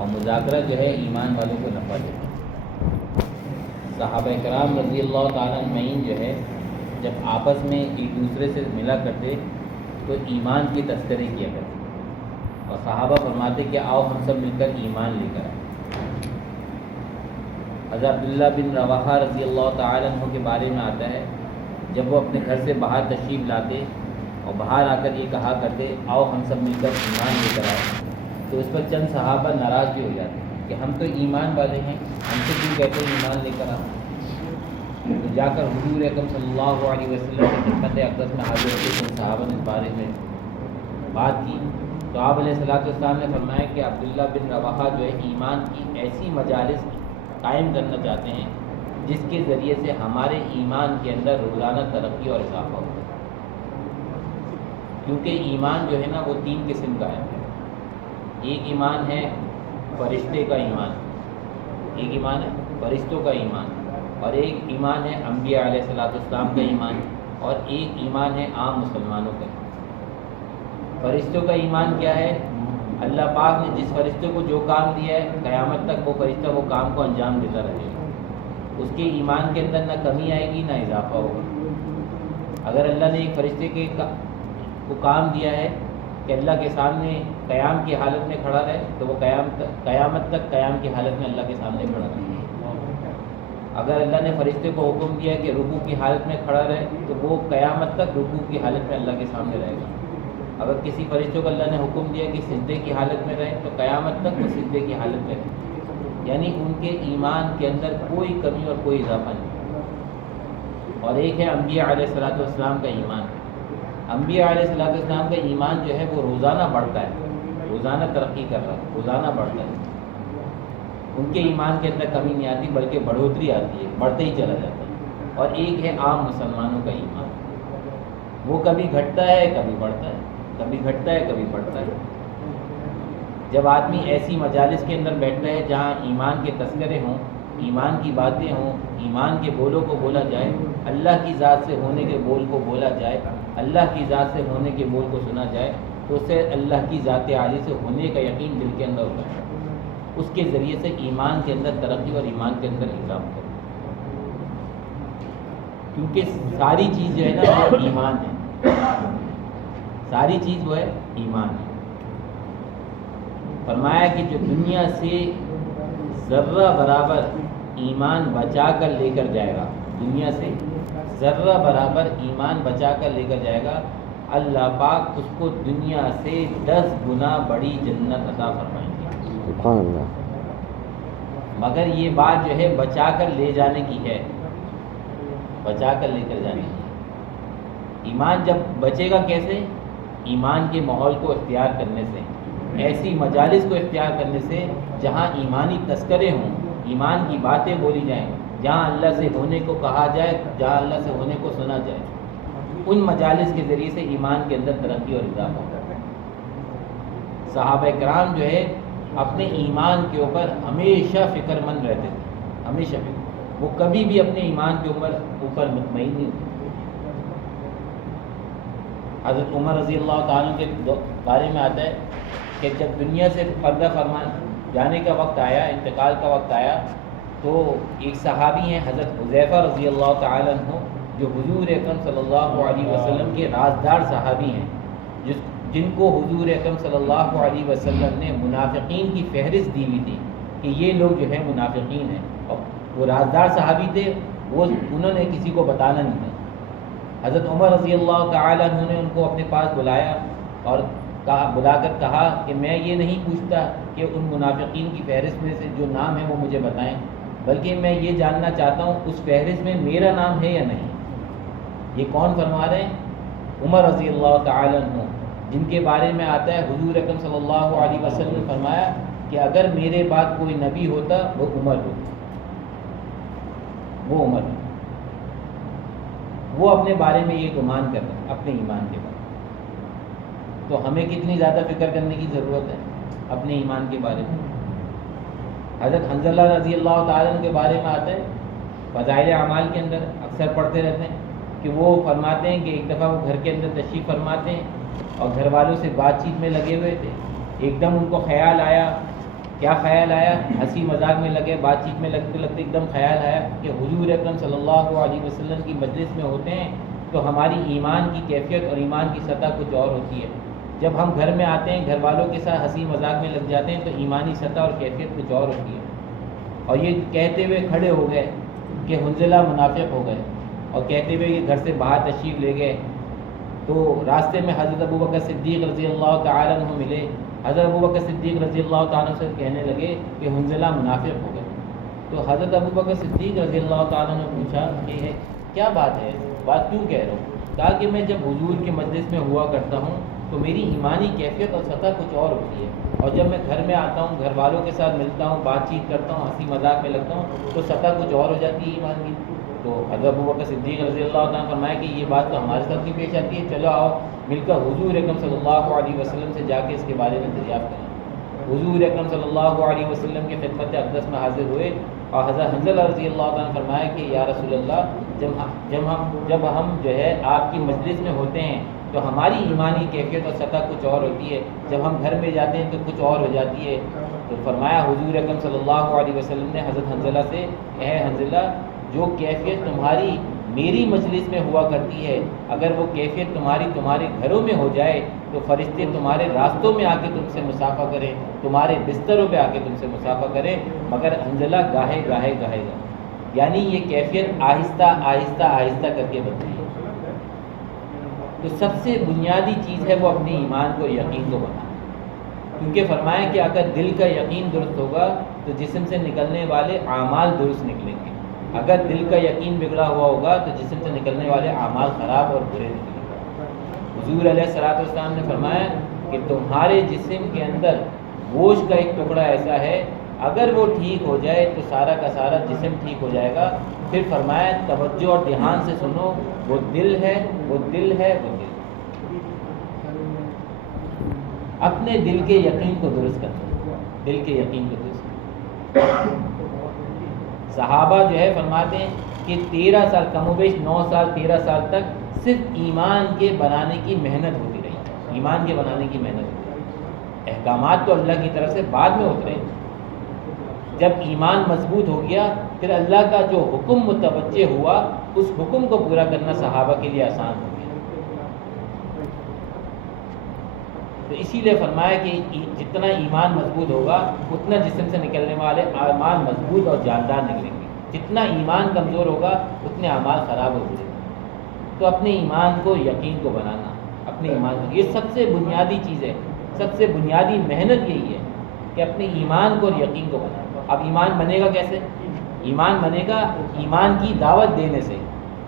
اور مذاکرہ جو ہے ایمان والوں کو نفع دیتا ہے۔ صحابہ کرام رضی اللہ تعالیٰ عنہ جو ہے جب آپس میں ایک دوسرے سے ملا کرتے تو ایمان کی تذکرے کیا کرتے، اور صحابہ فرماتے کہ آؤ ہم سب مل کر ایمان لے کر آئے۔ حضرت عبداللہ بن رواحہ رضی اللہ تعالیٰ عنہ کے بارے میں آتا ہے، جب وہ اپنے گھر سے باہر تشریف لاتے اور باہر آ کر یہ کہا کرتے آؤ ہم سب مل کر ایمان لے کر آئے، تو اس پر چند صحابہ ناراض بھی ہو جاتے کہ ہم تو ایمان والے ہیں، ہم سے کیوں کہتے ہیں ایمان لے کر آؤ؟ تو جا کر حضور اکرم صلی اللہ علیہ وسلم کی خدمت اقدس میں حاضر ہوتے ان صحابہ نے اس بارے میں بات کی، تو آپ علیہ السلام نے فرمایا کہ عبداللہ بن رواحہ جو ہے ایمان کی ایسی مجالس قائم کرنا چاہتے ہیں جس کے ذریعے سے ہمارے ایمان کے اندر روزانہ ترقی اور اضافہ ہو، کیونکہ ایمان جو ہے نا وہ تین قسم کا ہے۔ ایک ایمان ہے فرشتے کا ایمان، ایک ایمان ہے فرشتوں کا ایمان، اور ایک ایمان ہے انبیاء علیہ السلام کا ایمان، اور ایک ایمان ہے عام مسلمانوں کا۔ فرشتوں کا ایمان کیا ہے؟ اللہ پاک نے جس فرشتے کو جو کام دیا ہے قیامت تک وہ فرشتہ وہ کام کو انجام دیتا رہے گا، اس کے ایمان کے اندر نہ کمی آئے گی نہ اضافہ ہوگا۔ اگر اللہ نے ایک فرشتے کو کام دیا ہے کہ اللہ کے سامنے قیام کی حالت میں کھڑا رہے تو وہ قیامت تک قیام کی حالت میں اللہ کے سامنے کھڑا رہے۔ اگر اللہ نے فرشتے کو حکم دیا کہ رکوع کی حالت میں کھڑا رہے تو وہ قیامت تک رکوع کی حالت میں اللہ کے سامنے رہے گا۔ اگر کسی فرشتے کو اللہ نے حکم دیا کہ سجدے کی حالت میں رہے تو قیامت تک وہ سجدے کی حالت میں رہے، یعنی ان کے ایمان کے اندر کوئی کمی اور کوئی اضافہ نہیں۔ اور ایک ہے انبیاء علیہ السلام کا ایمان۔ انبیاء علیہ السلام کا ایمان جو ہے وہ روزانہ بڑھتا ہے، روزانہ ترقی کر رہا ہے، روزانہ بڑھتا ہے، ان کے ایمان کے اندر کمی نہیں آتی بلکہ بڑھوتری آتی ہے، بڑھتے ہی چلا جاتا ہے۔ اور ایک ہے عام مسلمانوں کا ایمان، وہ کبھی گھٹتا ہے کبھی بڑھتا ہے، کبھی گھٹتا ہے کبھی بڑھتا ہے۔ جب آدمی ایسی مجالس کے اندر بیٹھتا ہے جہاں ایمان کے تذکرے ہوں، ایمان کی باتیں ہوں، ایمان کے بولوں کو بولا جائے، اللہ کی ذات سے ہونے کے بول کو بولا جائے، اللہ کی ذات سے ہونے کے بول کو سنا جائے، تو اس سے اللہ کی ذات عالی سے ہونے کا یقین دل کے اندر ہوتا ہے، اس کے ذریعے سے ایمان کے اندر ترقی اور ایمان کے اندر اضافہ کرتا ہے۔ کیونکہ ساری چیز جو ہے نا وہ ایمان ہے، ساری چیز وہ ہے ایمان ہے۔ فرمایا کہ جو دنیا سے ذرہ برابر ایمان بچا کر لے کر جائے گا، دنیا سے ذرہ برابر ایمان بچا کر لے کر جائے گا، اللہ پاک اس کو دنیا سے 10 گنا بڑی جنت عطا فرمائیں گے۔ سبحان اللہ۔ مگر یہ بات جو ہے بچا کر لے جانے کی ہے، بچا کر لے کر جانے کی ہے۔ ایمان جب بچے گا کیسے؟ ایمان کے ماحول کو اختیار کرنے سے، ایسی مجالس کو اختیار کرنے سے جہاں ایمانی تذکرے ہوں، ایمان کی باتیں بولی جائیں، جہاں اللہ سے ہونے کو کہا جائے، جہاں اللہ سے ہونے کو سنا جائے، ان مجالس کے ذریعے سے ایمان کے اندر ترقی اور اضافہ ہوتا ہے۔ صحابہ کرام جو ہے اپنے ایمان کے اوپر ہمیشہ فکر مند رہتے تھے، ہمیشہ فکر، وہ کبھی بھی اپنے ایمان کے اوپر مطمئن نہیں ہوتے۔ حضرت عمر رضی اللہ تعالیٰ کے بارے میں آتا ہے کہ جب دنیا سے پردہ فرما جانے کا وقت آیا، انتقال کا وقت آیا، تو ایک صحابی ہیں حضرت حذیفہ رضی اللہ تعالیٰ عنہ، جو حضور اکرم صلی اللہ علیہ وسلم کے رازدار صحابی ہیں، جن کو حضور اکرم صلی اللہ علیہ وسلم نے منافقین کی فہرست دی ہوئی تھی کہ یہ لوگ جو ہیں منافقین ہیں، اور وہ رازدار صحابی تھے، وہ انہوں نے کسی کو بتانا نہیں تھا۔ حضرت عمر رضی اللہ تعالیٰ عنہ نے ان کو اپنے پاس بلایا اور بلا کر کہا کہ میں یہ نہیں پوچھتا کہ ان منافقین کی فہرست میں سے جو نام ہے وہ مجھے بتائیں، بلکہ میں یہ جاننا چاہتا ہوں اس فہرست میں میرا نام ہے یا نہیں۔ یہ کون فرما رہے ہیں؟ عمر رضی اللہ تعالیٰ عنہ، جن کے بارے میں آتا ہے حضور اکرم صلی اللہ علیہ وسلم نے فرمایا کہ اگر میرے بعد کوئی نبی ہوتا وہ عمر ہوتا، وہ عمر ہے۔ وہ اپنے بارے میں یہ گمان کر رہے ہیں اپنے ایمان کے بارے میں۔ تو ہمیں کتنی زیادہ فکر کرنے کی ضرورت ہے اپنے ایمان کے بارے میں۔ حضرت حنظلہ رضی اللہ تعالیٰ عنہ کے بارے میں آتا ہے فضائل اعمال کے اندر، اکثر پڑھتے رہتے ہیں کہ وہ فرماتے ہیں کہ ایک دفعہ وہ گھر کے اندر تشریف فرماتے ہیں اور گھر والوں سے بات چیت میں لگے ہوئے تھے، ایک دم ان کو خیال آیا کیا خیال آیا؟ ہنسی مذاق میں لگے، بات چیت میں لگتے لگتے ایک دم خیال آیا کہ حضور اکرم صلی اللہ علیہ وسلم کی مجلس میں ہوتے ہیں تو ہماری ایمان کی کیفیت اور ایمان کی سطح کچھ اور ہوتی ہے. جب ہم گھر میں آتے ہیں، گھر والوں کے ساتھ ہنسی مذاق میں لگ جاتے ہیں تو ایمانی سطح اور کیفیت کچھ اور ہوتی ہے. اور یہ کہتے ہوئے کھڑے ہو گئے کہ حنظلہ منافق ہو گئے، اور کہتے ہوئے یہ گھر سے باہر تشریف لے گئے. تو راستے میں حضرت ابوبکر صدیق رضی اللہ تعالیٰ عنہ ملے. حضرت ابوبکر صدیق رضی اللہ تعالیٰ عنہ سے کہنے لگے کہ حنظلہ منافق ہو گئے. تو حضرت ابوبکر صدیق رضی اللہ تعالیٰ عنہ نے پوچھا کہ کیا بات ہے، بات کیوں کہہ رہا ہوں؟ کہا کہ میں جب حضور کے مجلس میں ہوا کرتا ہوں تو میری ایمانی کیفیت اور سطح کچھ اور ہوتی ہے، اور جب میں گھر میں آتا ہوں، گھر والوں کے ساتھ ملتا ہوں، بات چیت کرتا ہوں، ہنسی مذاق میں لگتا ہوں تو سطح کچھ اور ہو جاتی ہے ایمان کی. تو حضرت ابوبکر صدیق رضی اللہ عنہ نے فرمایا کہ یہ بات تو ہمارے ساتھ بھی پیش آتی ہے، چلو آؤ مل کر حضور اکرم صلی اللہ علیہ وسلم سے جا کے اس کے بارے میں دریافت کریں. حضور اکرم صلی اللہ علیہ وسلم کے خدمت اقدس میں حاضر ہوئے اور حضرت حنظلہ رضی اللہ عنہ نے فرمایا کہ یا رسول اللہ، جب ہم جو ہے آپ کی مجلس میں ہوتے ہیں تو ہماری ایمانی کیفیت اور سطح کچھ اور ہوتی ہے، جب ہم گھر میں جاتے ہیں تو کچھ اور ہو جاتی ہے. تو فرمایا حضور اکرم صلی اللہ علیہ وسلم نے حضرت حنظلہ سے، اے حنظلہ، جو کیفیت تمہاری میری مجلس میں ہوا کرتی ہے، اگر وہ کیفیت تمہارے گھروں میں ہو جائے تو فرشتے تمہارے راستوں میں آ کے تم سے مصافحہ کریں، تمہارے بستروں پہ آ کے تم سے مصافحہ کریں، مگر حنظلہ گاہے گاہے. یعنی یہ کیفیت آہستہ آہستہ آہستہ کر کے بنتی ہے. تو سب سے بنیادی چیز ہے وہ اپنے ایمان کو، یقین کو بنانا. کیونکہ فرمایا کہ اگر دل کا یقین درست ہوگا تو جسم سے نکلنے والے اعمال درست نکلیں گے. اگر دل کا یقین بگڑا ہوا ہوگا تو جسم سے نکلنے والے اعمال خراب اور برے نکلیں گے. حضور علیہ الصلوۃ والسلام نے فرمایا کہ تمہارے جسم کے اندر گوشت کا ایک ٹکڑا ایسا ہے، اگر وہ ٹھیک ہو جائے تو سارا کا سارا جسم ٹھیک ہو جائے گا. پھر فرمایا توجہ اور دھیان سے سنو، وہ دل ہے، وہ دل ہے، وہ دل. اپنے دل کے یقین کو درست کرنا، دل کے یقین کو درست کرنا. صحابہ جو ہے فرماتے ہیں کہ 13 سال، کم و بیش 9 سال 13 سال تک صرف ایمان کے بنانے کی محنت ہوتی رہی، ایمان کے بنانے کی محنت ہوتی رہی. احکامات تو اللہ کی طرف سے بعد میں اترے. جب ایمان مضبوط ہو گیا پھر اللہ کا جو حکم متوجہ ہوا، اس حکم کو پورا کرنا صحابہ کے لیے آسان ہو گیا. تو اسی لیے فرمایا کہ جتنا ایمان مضبوط ہوگا اتنا جسم سے نکلنے والے اعمال مضبوط اور جاندار نکلیں گے. جتنا ایمان کمزور ہوگا اتنے اعمال خراب ہو جائیں گے. تو اپنے ایمان کو، یقین کو بنانا، اپنے ایمان کو، یہ سب سے بنیادی چیز ہے. سب سے بنیادی محنت یہی ہے کہ اپنے ایمان کو اور یقین کو بنانا. اب ایمان بنے گا کیسے؟ ایمان بنے گا ایمان کی دعوت دینے سے،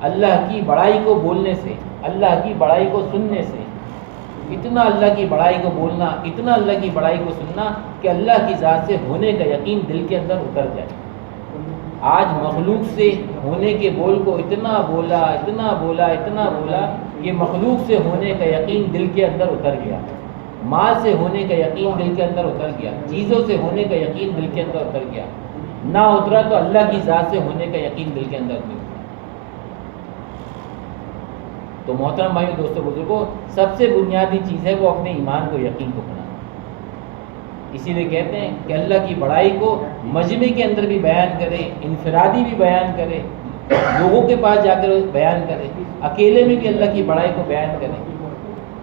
اللہ کی بڑائی کو بولنے سے، اللہ کی بڑائی کو سننے سے. اتنا اللہ کی بڑائی کو بولنا، اتنا اللہ کی بڑائی کو سننا کہ اللہ کی ذات سے ہونے کا یقین دل کے اندر اتر جائے. آج مخلوق سے ہونے کے بول کو اتنا بولا، اتنا بولا، اتنا بولا کہ مخلوق سے ہونے کا یقین دل کے اندر اتر گیا. مال سے ہونے کا یقین دل کے اندر اتر گیا، چیزوں سے ہونے کا یقین دل کے اندر اتر گیا. نہ اترا تو اللہ کی ذات سے ہونے کا یقین دل کے اندر اتر گیا. تو محترم بھائیو، دوستو، بزرگوں، سب سے بنیادی چیز ہے وہ اپنے ایمان کو، یقین کو بنانا. اسی لیے کہتے ہیں کہ اللہ کی بڑائی کو مجمع کے اندر بھی بیان کرے، انفرادی بھی بیان کرے، لوگوں کے پاس جا کر بیان کرے، اکیلے میں بھی اللہ کی بڑائی کو بیان کرے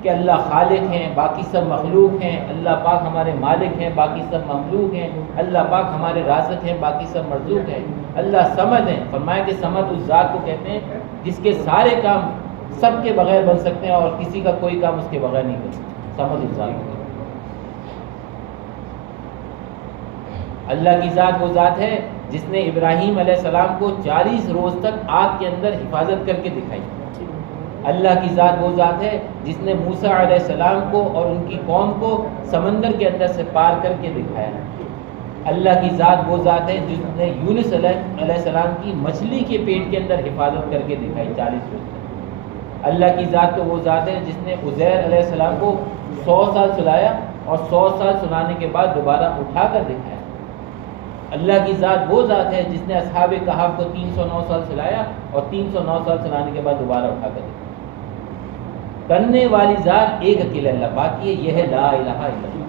کہ اللہ خالق ہیں، باقی سب مخلوق ہیں. اللہ پاک ہمارے مالک ہیں، باقی سب مملوک ہیں. اللہ پاک ہمارے رازق ہیں، باقی سب مرزوق ہیں. اللہ صمد ہیں. فرمایا کہ صمد اس ذات کو کہتے ہیں جس کے سارے کام سب کے بغیر بن سکتے ہیں اور کسی کا کوئی کام اس کے بغیر نہیں بن سکتا. صمد اس ذات کو. اللہ کی ذات وہ ذات ہے جس نے ابراہیم علیہ السلام کو 40 روز تک آگ کے اندر حفاظت کر کے دکھائی. اللہ کی ذات وہ ذات ہے جس نے موسیٰ علیہ السلام کو اور ان کی قوم کو سمندر کے اندر سے پار کر کے دکھایا. اللہ کی ذات وہ ذات ہے جس نے یونس علیہ السلام کی مچھلی کے پیٹ کے اندر حفاظت کر کے دکھائی 40 روز تک. اللہ کی ذات تو وہ ذات ہے جس نے عزیر علیہ السلام کو 100 سال سلایا اور 100 سال سلانے کے بعد دوبارہ اٹھا کر دکھایا. اللہ کی ذات وہ ذات ہے جس نے اصحاب کہف کو 309 سال سلایا اور 309 سال سلانے کے بعد دوبارہ اٹھا کر دکھایا. کرنے والی ذات ایک اکیلے اللہ پاک کی ہے، یہ ہے لا الہ الا اللہ.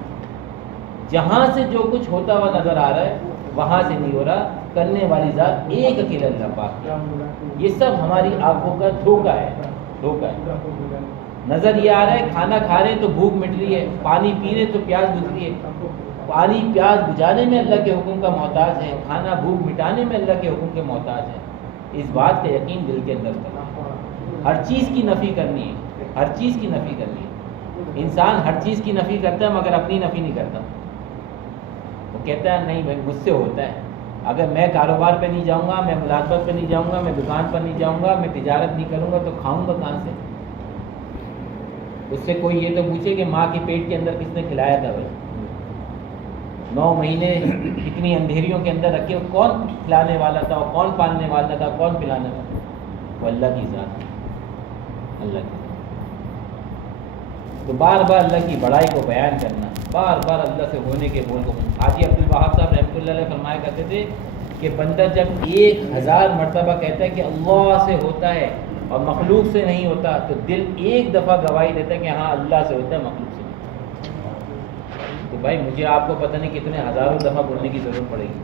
جہاں سے جو کچھ ہوتا ہوا نظر آ رہا ہے وہاں سے نہیں ہو رہا، کرنے والی ذات ایک اکیلا اللہ پاک ہے۔ یہ سب ہماری آنکھوں کا دھوکہ ہے، دھوکہ ہے۔ نظر یہ آ رہا ہے کھانا کھا رہے ہیں تو بھوک مٹ رہی ہے، پانی پی رہے تو پیاس بجھ رہی ہے۔ پانی پیاس بجھانے میں اللہ کے حکم کا محتاج ہے، کھانا بھوک مٹانے میں اللہ کے حکم کے محتاج ہے۔ اس بات کا یقین دل کے اندر کرنا ہے۔ ہر چیز کی نفی کرنی ہے، ہر چیز کی نفی کرنی ہے۔ انسان ہر چیز کی نفی کرتا ہے مگر اپنی نفی نہیں کرتا۔ وہ کہتا ہے نہیں بھائی مجھ سے ہوتا ہے، اگر میں کاروبار پہ نہیں جاؤں گا، میں ملازمت پہ نہیں جاؤں گا، میں دکان پر نہیں جاؤں گا، میں تجارت نہیں کروں گا تو کھاؤں گا کہاں سے؟ اس سے کوئی یہ تو پوچھے کہ ماں کے پیٹ کے اندر کس نے کھلایا تھا بھائی؟ 9 مہینے اتنی اندھیریوں کے اندر رکھے، کون کھلانے والا تھا، کون پالنے والا تھا، کون پلانے والا تھا؟ وہ اللہ کی ذات، اللہ کی ذات۔ تو بار بار اللہ کی بڑائی کو بیان کرنا، بار بار اللہ سے ہونے کے بول کو۔ حاجی عبدالوہاب صاحب رحمۃ اللہ علیہ فرمایا کرتے تھے کہ بندہ جب 1000 مرتبہ کہتا ہے کہ اللہ سے ہوتا ہے اور مخلوق سے نہیں ہوتا، تو دل ایک دفعہ گواہی دیتا ہے کہ ہاں اللہ سے ہوتا ہے، مخلوق سے نہیں۔ تو بھائی مجھے آپ کو پتہ نہیں کتنے ہزاروں دفعہ بولنے کی ضرورت پڑے گی۔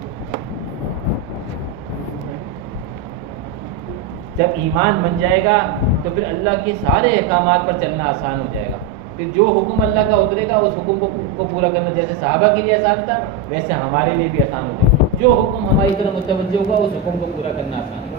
جب ایمان بن جائے گا تو پھر اللہ کے سارے احکامات پر چلنا آسان ہو جائے گا۔ پھر جو حکم اللہ کا اترے گا اس حکم کو پورا کرنا جیسے صحابہ کے لیے آسان تھا ویسے ہمارے لیے بھی آسان ہو جائے گا۔ جو حکم ہماری طرف متوجہ ہوگا اس حکم کو پورا کرنا آسان ہوگا۔